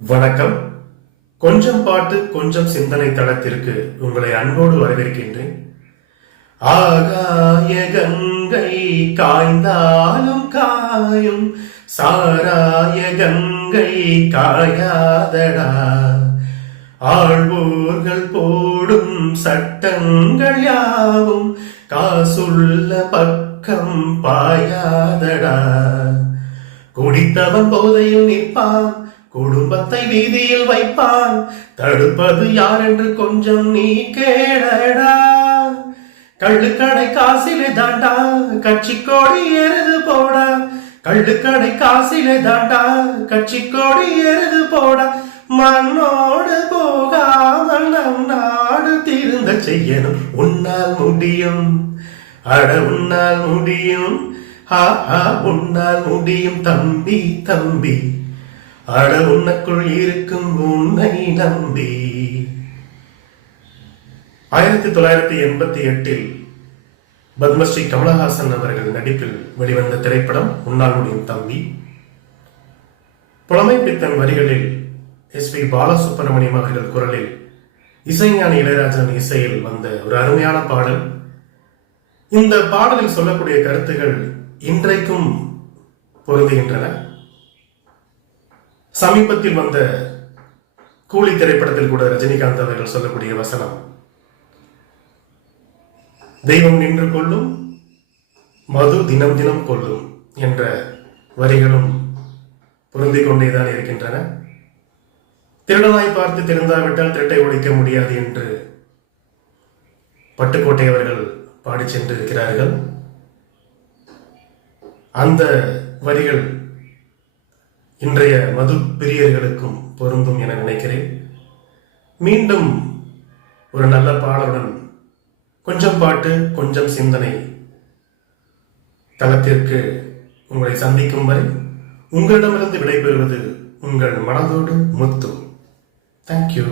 வணக்கம். கொஞ்சம் பாட்டு கொஞ்சம் சிந்தனை தளத்திற்கு உங்களை அன்போடு வரவேற்கின்றேன். ஆகாய கங்கை காய்ந்தாலும் காயும், சாராய கங்கை காயாதடா. ஆழ்வோர்கள் போடும் சட்டங்கள் யாவும் காசுள்ள பக்கம் பாயாதடா. குடித்தவன் போதையில் நிற்பான், குடும்பத்தை வீதியில் வைப்பான். தடுப்பது யார் என்று கொஞ்சம் நீ கேளடா. கள்ளுக்கடை காசிலே தாண்டா கட்சி கோடி எருது போடா. கள்ளுக்கடை காசிலே தாண்டா கட்சி கோடி எருது போடா. மண்ணோடு போகாமல் நம் நாடு தீர்ந்த செய்யணும். உன்னால் முடியும், அட உன்னால் முடியும், உன்னால் முடியும் தம்பி தம்பி. அட உன்னக்குள் இருக்கும் உன்னை நம்பி. 1988 பத்மஸ்ரீ கமலஹாசன் அவர்கள் நடிப்பில் வெளிவந்த திரைப்படம் உன்னால் முடியும் தம்பி. புலமை பித்தன் வரிகளில் எஸ்.பி. பாலசுப்ரமணியம் அவர்கள் குரலில் இசைஞானி இளையராஜன் இசையில் வந்த ஒரு அருமையான பாடல். இந்த பாடலில் சொல்லக்கூடிய கருத்துகள் இன்றைக்கும் பொருந்துகின்றன. சமீபத்தில் வந்த கூலி திரைப்படத்தில் கூட ரஜினிகாந்த் அவர்கள் சொல்லக்கூடிய வசனம், தெய்வம் நின்று கொள்ளும், மது தினம் தினம் கொள்ளும் என்ற வரிகளும் பொருந்திக் கொண்டேதான் இருக்கின்றன. திருடனாய் பார்த்து திருந்தாவிட்டால் திருட்டை ஒழிக்க முடியாது என்று பட்டுக்கோட்டை அவர்கள் பாடி சென்று இருக்கிறார்கள். அந்த வரிகள் இன்றைய மது பிரியர்களுக்கும் பொருந்தும் என நினைக்கிறேன். மீண்டும் ஒரு நல்ல பாடலுடன் கொஞ்சம் பாட்டு கொஞ்சம் சிந்தனை தளத்திற்கு உங்களை சந்திக்கும் வரை உங்களிடமிருந்து விடைபெறுவது உங்கள் மனதோடு முத்து. தேங்க்யூ.